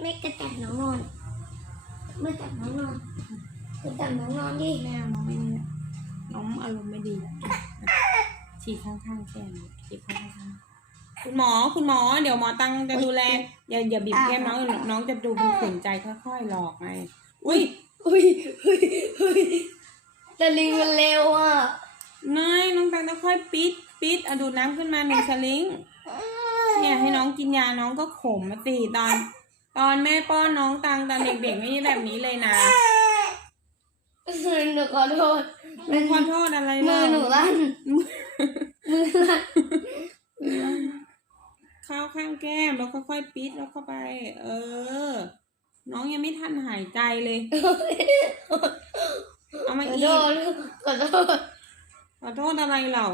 แม่กระจับน้องนอนแม่จับน้องนอนกระจับน้องนอนดิแม่น้องไม่น้องอารมณ์ไม่ดีฉีดข้างๆแก้มฉีดข้างๆคุณหมอคุณหมอ เดี๋ยวหมอตังจะดูแลอย่าอย่าบีบแก้มน้องน้องจะดูเป็นขืนใจค่อยๆหลอกไงอุ้ยอุ้ยอุ้ยอุ้ยตะลิงมันเร็วอะนายน้องตังต้องค่อยปิดปิดเอาดูดน้ำขึ้นมาหนึ่งสลิงเนี่ยให้น้องกินยาน้องก็ขมมาสิตอน ตอนแม่ป้อนน้องตังตอนเด็กๆไม่ใช่แบบนี้เลยนะหนูขอโทษไม่ขอโทษอะไรมือหนูลั่นมือลั่นเข้าข้างแก้มแล้วค่อยๆปิดแล้วเข้าไป เออ น้องยังไม่ทันหายใจเลยเอาขมาออีโทกษขอโทษขอโทษอะไรเรา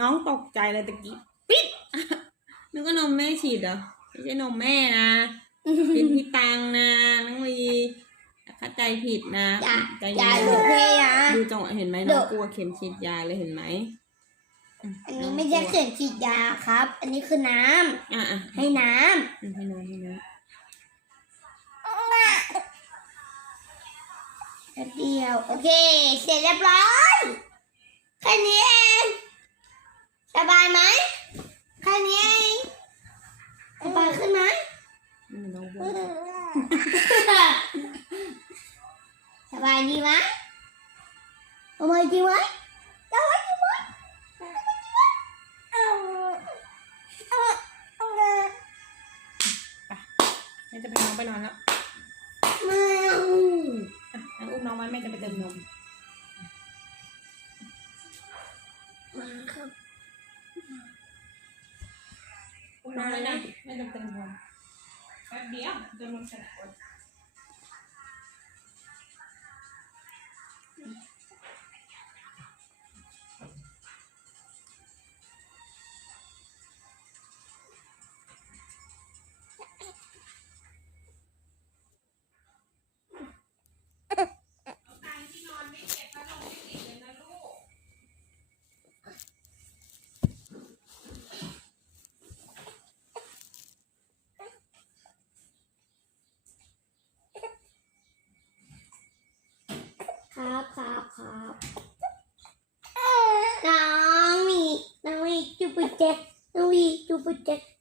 น้องตกใจเลยตะกี้ ปิดนึกว่านมแม่ฉีดเหรอ ไม่ใช่นมแม่นะเป็นพี่ตังนะน้องวีเข้าใจผิดนะอย่าใจอย่าเย็นหนูเพยะดูจังหวะเห็นไหมเดี๋น้ยอวงกลัวเข็มฉีดยาเลยเห็นไหมอันนี้ไม่ใช่เข็มฉีดยาครับ อันนี้คือน้อะอะำให้น้อืมให้น้องให้น้องำแป๊บเดียว โอเค เสร็จเรียบร้อยแค่นี้เองสบายไหม สบายดีไหมสบายดีไหมสบายดีไหมเอาเอาเอาเลยแม่จะไปน้องไปนอนแล้วมาอุ้มน้องไว้แม่จะไปเติมนมมาครับอุ้มน้องไว้นะแม่จะเติมนม แป๊บเดียวเติมนมเสร็จก่อนครับ น้อง